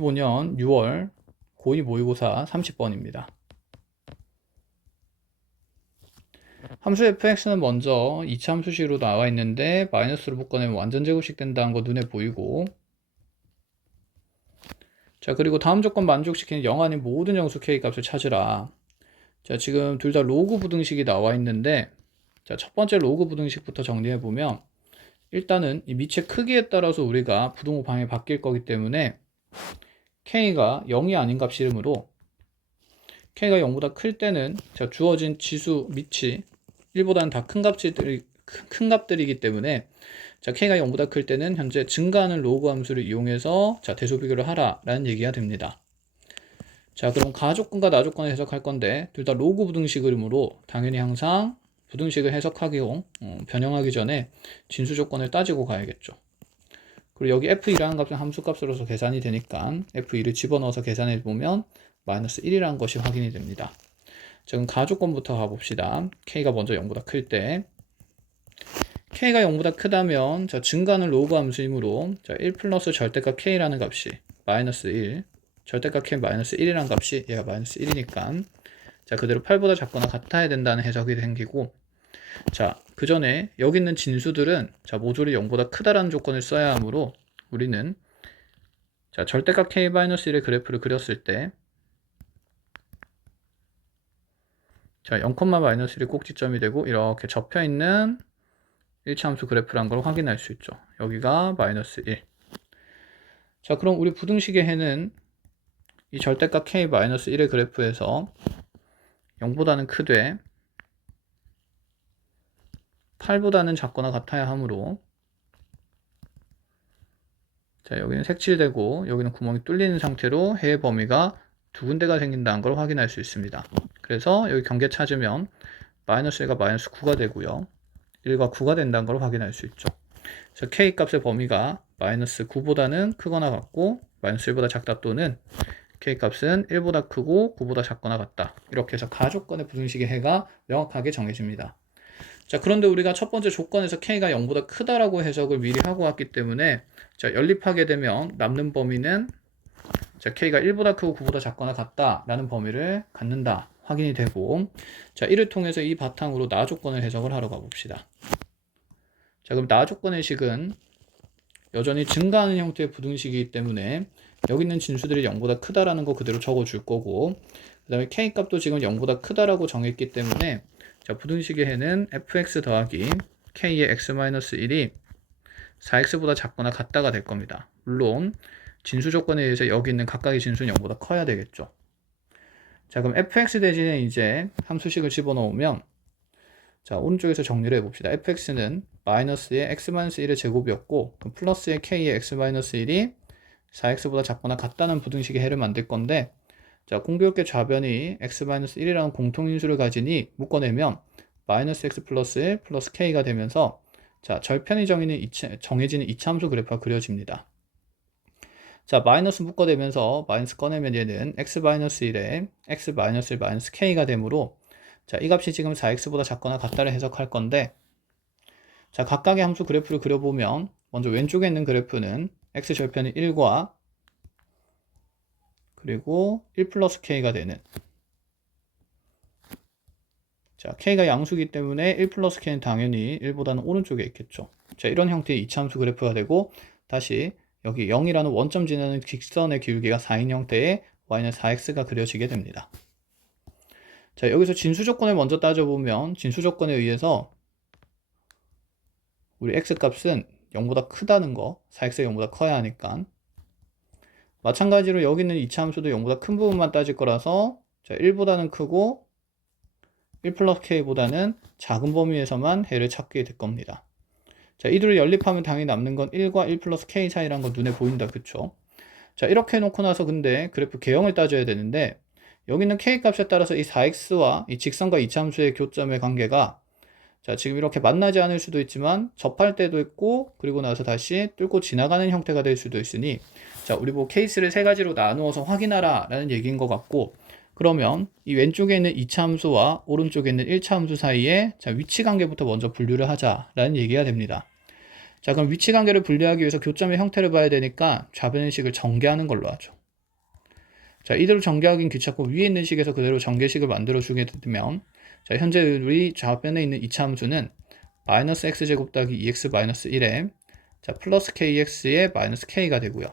2015년 6월 고2 모의고사 30번입니다. 함수 fx는 먼저 이차함수식으로 나와 있는데 마이너스로 묶어내면 완전 제곱식 된다는 거 눈에 보이고, 자 그리고 다음 조건 만족시키는 0 아닌 모든 정수 k 값을 찾으라. 자 지금 둘 다 로그 부등식이 나와 있는데, 자 첫 번째 로그 부등식부터 정리해 보면, 일단은 이 밑의 크기에 따라서 우리가 부등호 방향이 바뀔 거기 때문에 k가 0이 아닌 값이므로 k가 0보다 클 때는 자 주어진 지수 밑이 1보다는 다 큰 값들이기 때문에, 자 k가 0보다 클 때는 현재 증가하는 로그 함수를 이용해서 자 대소 비교를 하라 라는 얘기가 됩니다. 자 그럼 가조건과 나조건을 해석할 건데, 둘 다 로그 부등식이므로 당연히 항상 부등식을 해석하기용 변형하기 전에 진수 조건을 따지고 가야겠죠. 그리고 여기 f1이라는 값은 함수값으로서 계산이 되니까 f1을 집어넣어서 계산해 보면 마이너스 1이라는 것이 확인이 됩니다. 자, 그럼 가조건부터 가봅시다. k가 먼저 0보다 클 때, k가 0보다 크다면 자 증가는 로그 함수이므로 자 1 플러스 절대값 k라는 값이 마이너스 1, 절대값 k 마이너스 1이라는 값이 얘가 마이너스 1이니까 자 그대로 8보다 작거나 같아야 된다는 해석이 생기고, 자 그 전에 여기 있는 진수들은 자 모조리 0보다 크다라는 조건을 써야 하므로 우리는 자 절대값 k-1의 그래프를 그렸을 때 자 0,-1이 꼭지점이 되고 이렇게 접혀있는 1차 함수 그래프란 걸 확인할 수 있죠. 여기가 마이너스 1. 자 그럼 우리 부등식의 해는 이 절대값 k-1의 그래프에서 0보다는 크되 8보다는 작거나 같아야 하므로, 자 여기는 색칠되고 여기는 구멍이 뚫리는 상태로 해의 범위가 두 군데가 생긴다는 걸 확인할 수 있습니다. 그래서 여기 경계 찾으면 마이너스 1과 마이너스 9가 되고요, 1과 9가 된다는 걸 확인할 수 있죠. 그래서 k 값의 범위가 마이너스 9보다는 크거나 같고 마이너스 1보다 작다, 또는 k 값은 1보다 크고 9보다 작거나 같다. 이렇게 해서 가조건의 부등식의 해가 명확하게 정해집니다. 자 그런데 우리가 첫 번째 조건에서 k가 0보다 크다라고 해석을 미리 하고 왔기 때문에 자 연립하게 되면 남는 범위는 자 k가 1보다 크고 9보다 작거나 같다 라는 범위를 갖는다 확인이 되고, 자 이를 통해서 이 바탕으로 나 조건을 해석을 하러 가봅시다. 자 그럼 나 조건의 식은 여전히 증가하는 형태의 부등식이기 때문에 여기 있는 진수들이 0보다 크다라는 거 그대로 적어 줄 거고, 그 다음에 k 값도 지금 0보다 크다라고 정했기 때문에 자 부등식의 해는 fx 더하기 k의 x-1이 4x보다 작거나 같다가 될 겁니다. 물론 진수 조건에 의해서 여기 있는 각각의 진수는 0보다 커야 되겠죠. 자 그럼 fx 대신에 이제 함수식을 집어넣으면, 자 오른쪽에서 정리를 해봅시다. fx는 마이너스의 x-1의 제곱이었고 플러스의 k의 x-1이 4x보다 작거나 같다는 부등식의 해를 만들 건데, 자 공교롭게 좌변이 x-1이라는 공통인수를 가지니 묶어내면 마이너스 x 플러스 1 플러스 k가 되면서 자 절편이 정해지는 이차함수 그래프가 그려집니다. 자 마이너스 묶어내면서 마이너스 꺼내면 얘는 x-1에 x-1 마이너스 k가 되므로 자 이 값이 지금 4x보다 작거나 같다를 해석할 건데, 자 각각의 함수 그래프를 그려보면 먼저 왼쪽에 있는 그래프는 x 절편이 1과 그리고 1 플러스 k가 되는, 자 k가 양수기 때문에 1 플러스 k는 당연히 1보다는 오른쪽에 있겠죠. 자 이런 형태의 이차함수 그래프가 되고, 다시 여기 0이라는 원점 지나는 직선의 기울기가 4인 형태의 y는 4x가 그려지게 됩니다. 자 여기서 진수 조건을 먼저 따져보면 진수 조건에 의해서 우리 x값은 0보다 크다는 거, 4x가 0보다 커야 하니까, 마찬가지로 여기 있는 이차함수도 0보다 큰 부분만 따질 거라서 자 1보다는 크고 1 플러스 k보다는 작은 범위에서만 해를 찾게 될 겁니다. 자 이들을 연립하면 당연히 남는 건 1과 1 플러스 k 사이라는 거 눈에 보인다, 그쵸? 자 이렇게 해놓고 나서 근데 그래프 개형을 따져야 되는데, 여기 있는 k 값에 따라서 이 4x와 이 직선과 이차함수의 교점의 관계가 자 지금 이렇게 만나지 않을 수도 있지만 접할 때도 있고, 그리고 나서 다시 뚫고 지나가는 형태가 될 수도 있으니, 자 우리 뭐 케이스를 세 가지로 나누어서 확인하라 라는 얘기인 것 같고, 그러면 이 왼쪽에 있는 2차 함수와 오른쪽에 있는 1차 함수 사이에 자 위치 관계부터 먼저 분류를 하자라는 얘기가 됩니다. 자 그럼 위치 관계를 분류하기 위해서 교점의 형태를 봐야 되니까 좌변의 식을 전개하는 걸로 하죠. 자, 이대로 전개하기는 귀찮고 위에 있는 식에서 그대로 전개식을 만들어 주게 되면, 자, 현재 우리 좌변에 있는 이차 함수는 마이너스 x제곱 더하기 2x 마이너스 1에 자, 플러스 kx에 마이너스 k가 되고요.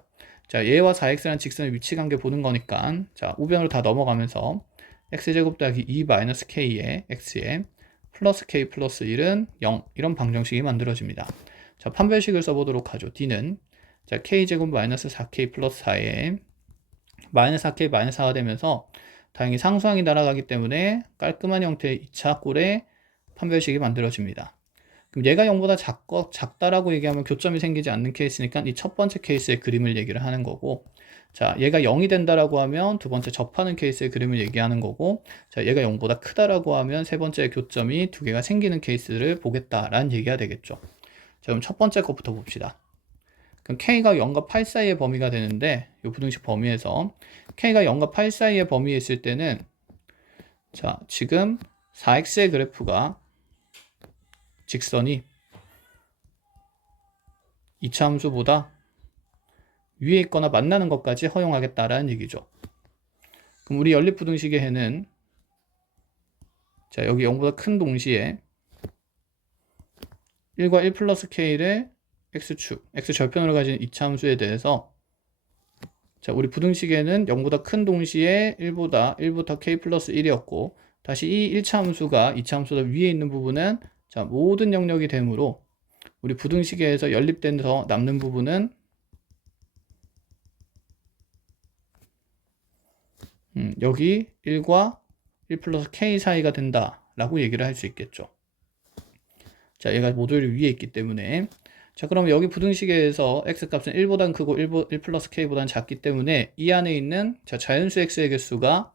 자, 얘와 4x라는 직선의 위치 관계 보는 거니까, 자, 우변으로 다 넘어가면서 x제곱 더하기 2 마이너스 k에 x에 플러스 k 플러스 1은 0, 이런 방정식이 만들어집니다. 자, 판별식을 써보도록 하죠. d는 자, k제곱 마이너스 4k 플러스 4에 마이너스 4k 마이너스 4가 되면서 다행히 상수항이 날아가기 때문에 깔끔한 형태의 2차 꼴의 판별식이 만들어집니다. 그럼 얘가 0보다 작다라고 얘기하면 교점이 생기지 않는 케이스니까 이 첫 번째 케이스의 그림을 얘기를 하는 거고, 자, 얘가 0이 된다라고 하면 두 번째 접하는 케이스의 그림을 얘기하는 거고, 자, 얘가 0보다 크다라고 하면 세 번째 교점이 두 개가 생기는 케이스를 보겠다라는 얘기가 되겠죠. 자, 그럼 첫 번째 것부터 봅시다. 그럼 K가 0과 8 사이의 범위가 되는데, 이 부등식 범위에서 K가 0과 8 사이의 범위에 있을 때는, 자, 지금 4x의 그래프가 직선이 이차 함수보다 위에 있거나 만나는 것까지 허용하겠다라는 얘기죠. 그럼 우리 연립부등식의 해는, 자, 여기 0보다 큰 동시에 1과 1 플러스 k의 x축, x절편으로 가진 이차 함수에 대해서, 자, 우리 부등식에는 0보다 큰 동시에 1부터 k 플러스 1이었고, 다시 이 1차 함수가 2차 함수보다 위에 있는 부분은, 자, 모든 영역이 되므로 우리 부등식에서 연립돼서 남는 부분은 여기 1과 1 플러스 k 사이가 된다 라고 얘기를 할 수 있겠죠. 자, 얘가 모듈이 위에 있기 때문에, 자, 그러면 여기 부등식에서 x값은 1보단 크고 1 플러스 k보단 작기 때문에 이 안에 있는, 자, 자연수 x의 개수가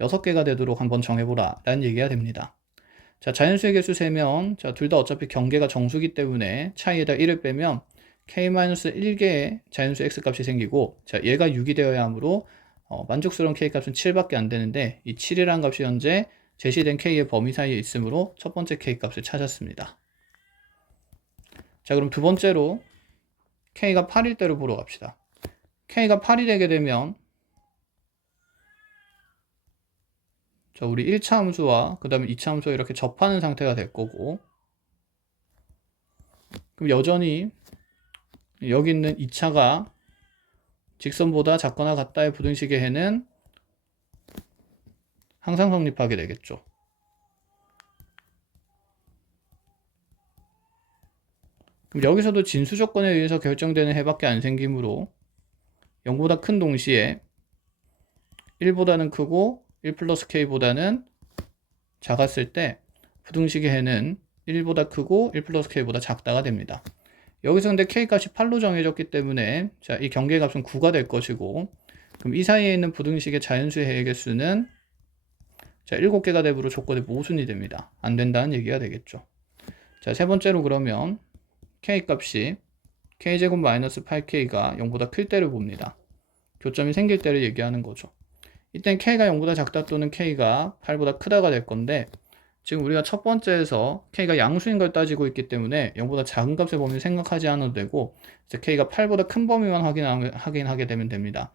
6개가 되도록 한번 정해보라 라는 얘기가 됩니다. 자, 자연수의 개수 세면, 자, 둘 다 어차피 경계가 정수기 때문에 차이에다 1을 빼면 k-1개의 자연수 x값이 생기고, 자, 얘가 6이 되어야 하므로 만족스러운 k값은 7밖에 안 되는데, 이 7이라는 값이 현재 제시된 k의 범위 사이에 있으므로 첫 번째 k값을 찾았습니다. 자, 그럼 두 번째로 k가 8일 때를 보러 갑시다. k가 8이 되게 되면, 자, 우리 1차 함수와 그 다음에 2차 함수가 이렇게 접하는 상태가 될 거고, 그럼 여전히 여기 있는 2차가 직선보다 작거나 같다의 부등식의 해는 항상 성립하게 되겠죠. 그럼 여기서도 진수 조건에 의해서 결정되는 해밖에 안 생기므로 0보다 큰 동시에 1보다는 크고 1 플러스 k보다는 작았을 때 부등식의 해는 1보다 크고 1 플러스 k보다 작다가 됩니다. 여기서 근데 k값이 8로 정해졌기 때문에, 자, 이 경계값은 9가 될 것이고, 그럼 이 사이에 있는 부등식의 자연수의 해의 개수는, 자, 7개가 되므로 조건이 모순이 됩니다. 안 된다는 얘기가 되겠죠. 자, 세 번째로 그러면 k값이 k제곱 마이너스 8k가 0보다 클 때를 봅니다. 교점이 생길 때를 얘기하는 거죠. 이땐 k가 0보다 작다 또는 k가 8보다 크다가 될 건데, 지금 우리가 첫 번째에서 k가 양수인 걸 따지고 있기 때문에 0보다 작은 값의 범위를 생각하지 않아도 되고, 이제 k가 8보다 큰 범위만 확인하게 되면 됩니다.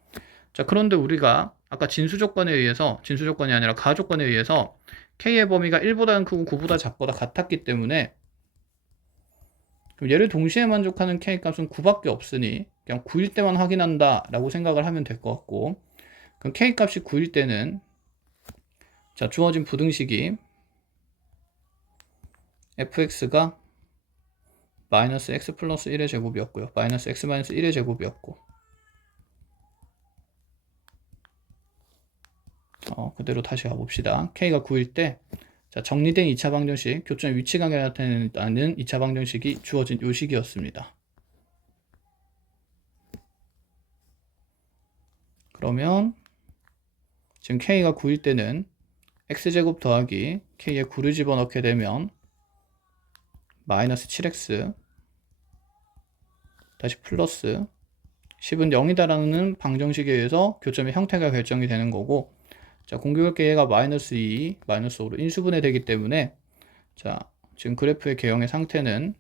자, 그런데 우리가 아까 진수 조건에 의해서, 진수 조건이 아니라 가 조건에 의해서 k의 범위가 1보다는 크고 9보다 작보다 같았기 때문에, 그럼 얘를 동시에 만족하는 k 값은 9밖에 없으니 그냥 9일 때만 확인한다 라고 생각을 하면 될 것 같고, 그럼 k 값이 9일 때는, 자, 주어진 부등식이 fx가 마이너스 x 플러스 1의 제곱이었고요. 마이너스 x 마이너스 1의 제곱이었고, 그대로 다시 가봅시다. k가 9일 때, 자, 정리된 2차 방정식, 교점의 위치 관계가 나타내는 2차 방정식이 주어진 요 식이었습니다. 그러면 지금 k가 9일 때는 x제곱 더하기 k에 9를 집어넣게 되면 마이너스 7x 다시 플러스 10은 0이다라는 방정식에 의해서 교점의 형태가 결정이 되는 거고, 자, 공교롭게 얘가 마이너스 2, 마이너스 5로 인수분해 되기 때문에, 자, 지금 그래프의 개형의 상태는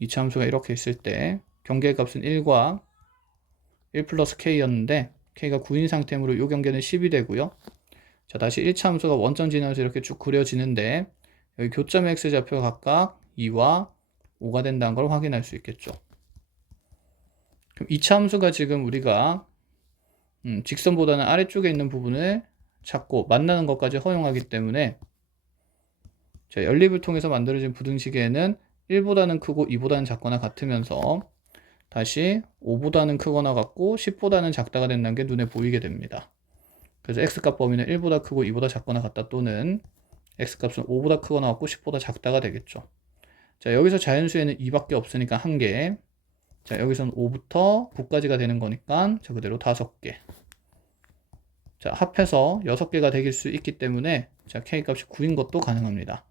이차 함수가 이렇게 있을 때 경계값은 1과 1 플러스 k였는데 k가 9인 상태므로 이 경계는 10이 되고요. 자, 다시 1차 함수가 원점 지나면서 이렇게 쭉 그려지는데 여기 교점의 x좌표가 각각 2와 5가 된다는 걸 확인할 수 있겠죠. 그럼 2차 함수가 지금 우리가 직선보다는 아래쪽에 있는 부분을 찾고 만나는 것까지 허용하기 때문에 자, 연립을 통해서 만들어진 부등식에는 1보다는 크고 2보다는 작거나 같으면서 다시 5보다는 크거나 같고 10보다는 작다가 된다는 게 눈에 보이게 됩니다. 그래서 x값 범위는 1보다 크고 2보다 작거나 같다 또는 x값은 5보다 크거나 같고 10보다 작다가 되겠죠. 자, 여기서 자연수에는 2밖에 없으니까 1개. 자, 여기서는 5부터 9까지가 되는 거니까 자, 그대로 5개. 자, 합해서 6개가 되길 수 있기 때문에 자, k값이 9인 것도 가능합니다.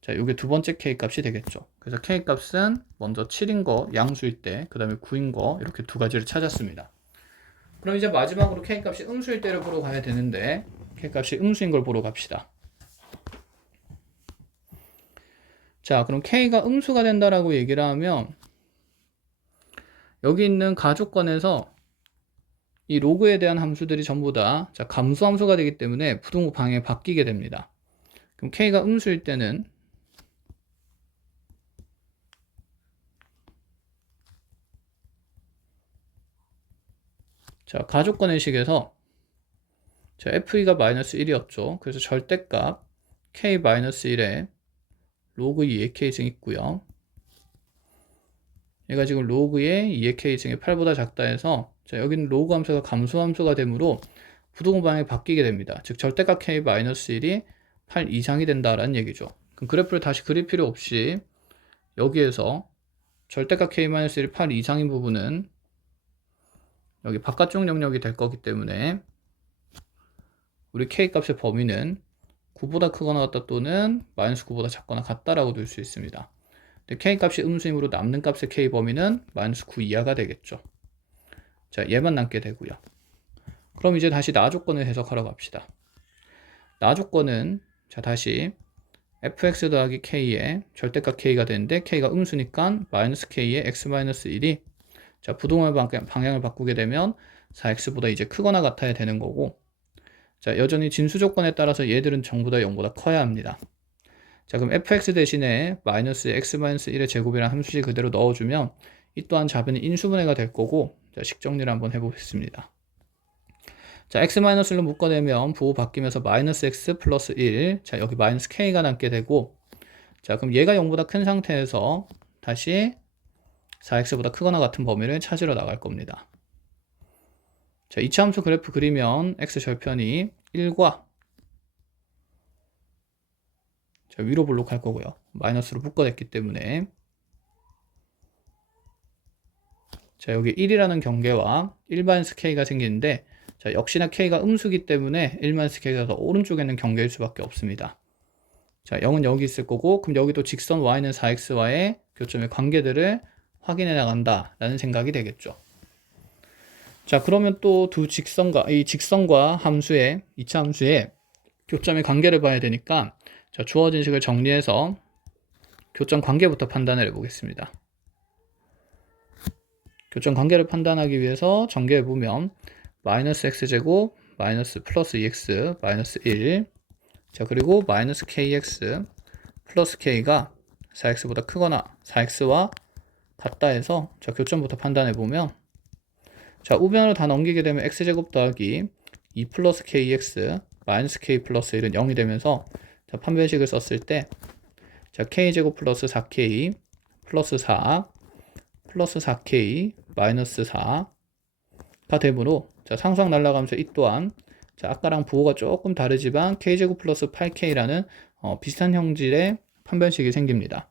자, 요게 두 번째 k값이 되겠죠. 그래서 k값은 먼저 7인 거 양수일 때, 그 다음에 9인 거 이렇게 두 가지를 찾았습니다. 그럼 이제 마지막으로 k값이 음수일 때를 보러 가야 되는데 k값이 음수인 걸 보러 갑시다. 자, 그럼 k가 음수가 된다라고 얘기를 하면 여기 있는 가족권에서 이 로그에 대한 함수들이 전부 다 자, 감수함수가 되기 때문에 부등호 방향이 바뀌게 됩니다. 그럼 k가 음수일 때는 자, 가족권의 식에서 자, FE가 마이너스 1이었죠. 그래서 절대값 k-1에 로그 2의 k승 있고요. 얘가 지금 로그의 2의 k승이 8보다 작다 해서 자, 여기는 로그 함수가 감수함수가 되므로 부등호 방향이 바뀌게 됩니다. 즉 절대값 k-1이 8 이상이 된다라는 얘기죠. 그럼 그래프를 다시 그릴 필요 없이 여기에서 절대값 k-1이 8 이상인 부분은 여기 바깥쪽 영역이 될 거기 때문에 우리 k값의 범위는 9보다 크거나 같다 또는 마이너스 9보다 작거나 같다라고 둘 수 있습니다. 근데 k값이 음수이므로 남는 값의 k 범위는 마이너스 9 이하가 되겠죠. 자, 얘만 남게 되고요. 그럼 이제 다시 나 조건을 해석하러 갑시다. 나 조건은 자, 다시 fx 더하기 k의 절대값 k가 되는데 k가 음수니까 마이너스 k의 x-1이 자, 부등호의 방향을 바꾸게 되면 4x보다 이제 크거나 같아야 되는 거고 자, 여전히 진수 조건에 따라서 얘들은 전부 다 0보다 커야 합니다. 자, 그럼 fx 대신에 마이너스 x-1의 제곱이라는 함수식 그대로 넣어주면 이 또한 좌변이 인수분해가 될 거고 자, 식정리를 한번 해보겠습니다. 자, x-로 묶어내면 부호 바뀌면서 마이너스 x 플러스 1 자, 여기 마이너스 k가 남게 되고 자, 그럼 얘가 0보다 큰 상태에서 다시 4x보다 크거나 같은 범위를 찾으러 나갈 겁니다. 자, 2차 함수 그래프 그리면 x절편이 1과 자, 위로 볼록할 거고요. 마이너스로 묶어냈기 때문에 자, 여기 1이라는 경계와 1마이너스 k가 생기는데 자, 역시나 k가 음수기 때문에 1마이너스 k가 더 오른쪽에 있는 경계일 수밖에 없습니다. 자, 0은 여기 있을 거고 그럼 여기도 직선 y는 4x와의 교점의 관계들을 확인해 나간다 라는 생각이 되겠죠. 자, 그러면 또 이 직선과 함수의 2차 함수의 교점의 관계를 봐야 되니까 자, 주어진 식을 정리해서 교점 관계부터 판단을 해보겠습니다. 교점 관계를 판단하기 위해서 전개해 보면 마이너스 x제곱 마이너스 플러스 2x 마이너스 1 자, 그리고 마이너스 kx 플러스 k가 4x보다 크거나 4x와 같다 해서 자, 교점부터 판단해 보면 자, 우변으로 다 넘기게 되면 x제곱 더하기 2 플러스 kx 마이너스 k 플러스 1은 0이 되면서 자, 판별식을 썼을 때 자, k제곱 플러스 4k 플러스 4 플러스 4k 마이너스 4가 되므로 자, 상수항 날라가면서 이 또한 자, 아까랑 부호가 조금 다르지만 k제곱 플러스 8k라는 비슷한 형질의 판별식이 생깁니다.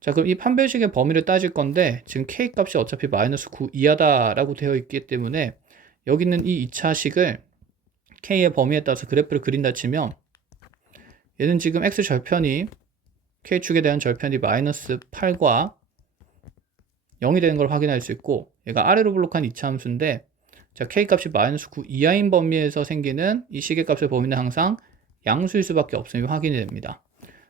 자, 그럼 이 판별식의 범위를 따질 건데 지금 k값이 어차피 마이너스 9 이하다라고 되어 있기 때문에 여기 있는 이 2차식을 k의 범위에 따라서 그래프를 그린다 치면 얘는 지금 x절편이 k축에 대한 절편이 마이너스 8과 0이 되는 걸 확인할 수 있고 얘가 아래로 블록한 2차 함수인데 자, k값이 마이너스 9 이하인 범위에서 생기는 이 시계값의 범위는 항상 양수일 수밖에 없음이 확인이 됩니다.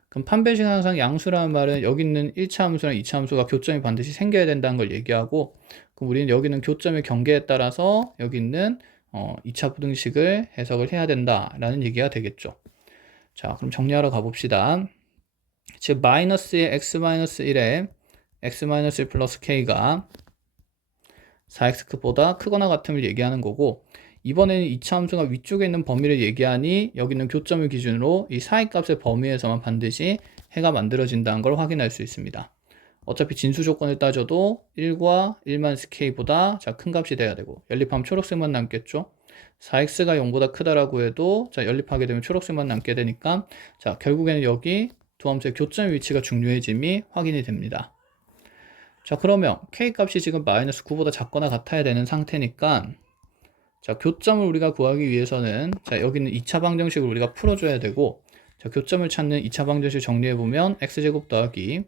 그럼 판별식은 항상 양수라는 말은 여기 있는 1차 함수랑 2차 함수가 교점이 반드시 생겨야 된다는 걸 얘기하고 그럼 우리는 여기는 교점의 경계에 따라서 여기 있는 2차 부등식을 해석을 해야 된다라는 얘기가 되겠죠. 자, 그럼 정리하러 가봅시다. 즉 마이너스의 x-1에 x-1 플러스 k가 4x보다 크거나 같음을 얘기하는 거고, 이번에는 2차 함수가 위쪽에 있는 범위를 얘기하니 여기 있는 교점을 기준으로 이 사이 값의 범위에서만 반드시 해가 만들어진다는 걸 확인할 수 있습니다. 어차피 진수 조건을 따져도 1과 1-k보다 큰 값이 돼야 되고, 연립하면 초록색만 남겠죠. 4x가 0보다 크다라고 해도 연립하게 되면 초록색만 남게 되니까 결국에는 여기 두 함수의 교점 위치가 중요해짐이 확인이 됩니다. 자, 그러면 k 값이 지금 마이너스 9보다 작거나 같아야 되는 상태니까 교점을 우리가 구하기 위해서는 여기는 2차 방정식을 우리가 풀어줘야 되고, 교점을 찾는 2차 방정식 정리해보면 x제곱 더하기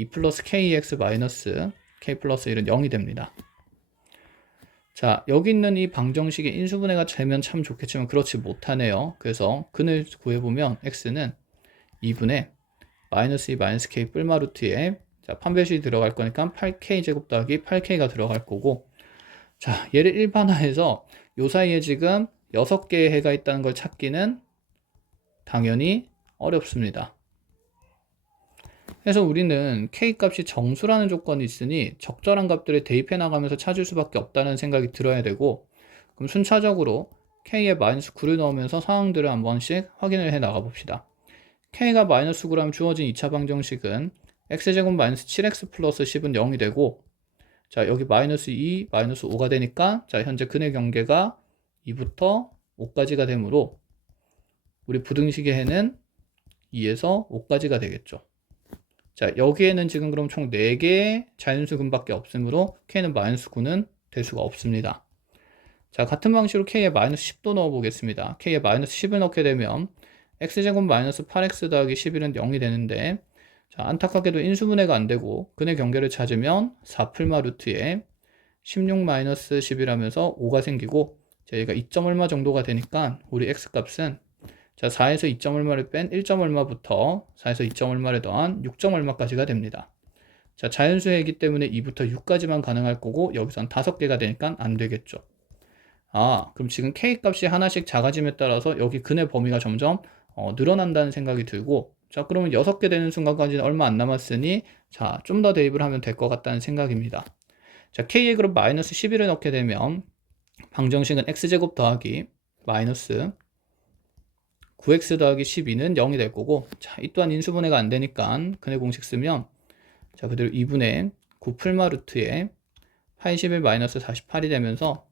2 플러스 kx 마이너스 k 플러스 1은 0이 됩니다. 자, 여기 있는 이 방정식의 인수분해가 되면 참 좋겠지만 그렇지 못하네요. 그래서 근을 구해보면 x는 2분의 마이너스 2 마이너스 k 뿔마 루트에 판별식이 들어갈 거니까 8k 제곱 더하기 8k가 들어갈 거고, 자, 얘를 일반화해서 요 사이에 지금 6개의 해가 있다는 걸 찾기는 당연히 어렵습니다. 그래서 우리는 k 값이 정수라는 조건이 있으니 적절한 값들을 대입해 나가면서 찾을 수밖에 없다는 생각이 들어야 되고, 그럼 순차적으로 k에 마이너스 9를 넣으면서 상황들을 한 번씩 확인을 해 나가 봅시다. k가 마이너스 9라면 주어진 2차 방정식은 x제곱 마이너스 7x 플러스 10은 0이 되고, 자, 여기 마이너스 2, 마이너스 5가 되니까 현재 근의 경계가 2부터 5까지가 되므로 우리 부등식의 해는 2에서 5까지가 되겠죠. 자, 여기에는 지금 그럼 총 4개의 자연수 근밖에 없으므로 k는 마이너스 9는 될 수가 없습니다. 자, 같은 방식으로 k에 마이너스 10도 넣어 보겠습니다. k에 마이너스 10을 넣게 되면 x제곱 마이너스 8x 더하기 11은 0이 되는데, 자, 안타깝게도 인수분해가 안 되고 근의 경계를 찾으면 4풀마 루트에 16 마이너스 10이라면서 5가 생기고, 얘가 2점 얼마 정도가 되니까 우리 x값은 4에서 2점 얼마를 뺀 1점 얼마부터 4에서 2점 얼마를 더한 6점 얼마까지가 됩니다. 자, 자연수이기 때문에 2부터 6까지만 가능할 거고, 여기선 5개가 되니까 안 되겠죠. 아, 그럼 지금 k 값이 하나씩 작아짐에 따라서 여기 근의 범위가 점점 늘어난다는 생각이 들고, 자, 그러면 6개 되는 순간까지는 얼마 안 남았으니 좀 더 대입을 하면 될 것 같다는 생각입니다. 자, k에 그럼 마이너스 11을 넣게 되면 방정식은 x제곱 더하기 마이너스 9x 더하기 12는 0이 될 거고, 자, 이 또한 인수분해가 안 되니까 근의 공식 쓰면 그대로 2분의 9 풀마 루트에 81 마이너스 48이 되면서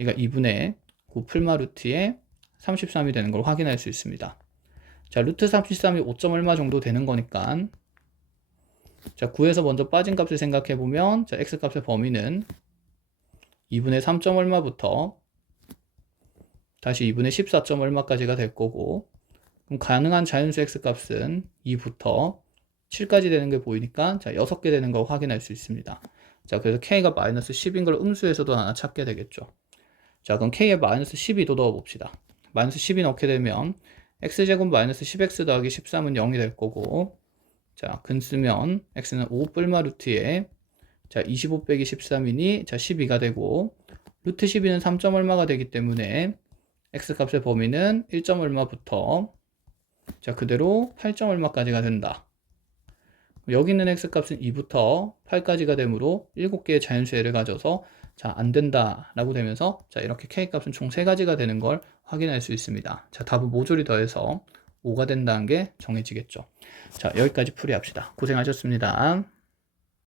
얘가 2분의 9 풀마 루트에 33이 되는 걸 확인할 수 있습니다. 자, 루트 33이 5점 얼마 정도 되는 거니까, 자, 9에서 먼저 빠진 값을 생각해 보면 x값의 범위는 2분의 3점 얼마부터 다시 2분의 14점 얼마까지가 될 거고, 그럼 가능한 자연수 x값은 2부터 7까지 되는 게 보이니까 6개 되는 걸 확인할 수 있습니다. 자, 그래서 k가 마이너스 10인 걸 음수에서도 하나 찾게 되겠죠. 자, 그럼 k에 마이너스 12도 넣어 봅시다. 마이너스 10이 넣게 되면 x제곱 마이너스 10x 더하기 13은 0이 될 거고, 자, 근 쓰면 x는 5 뿔마 루트에 25 빼기 13이니 12가 되고, 루트 12는 3점 얼마가 되기 때문에 x값의 범위는 1점 얼마부터 그대로 8점 얼마까지가 된다. 여기 있는 x값은 2부터 8까지가 되므로 7개의 자연수를 가져서 안 된다 라고 되면서 이렇게 k값은 총 3가지가 되는 걸 확인할 수 있습니다. 자, 답은 모조리 더해서 5가 된다는 게 정해지겠죠. 자, 여기까지 풀이합시다. 고생하셨습니다.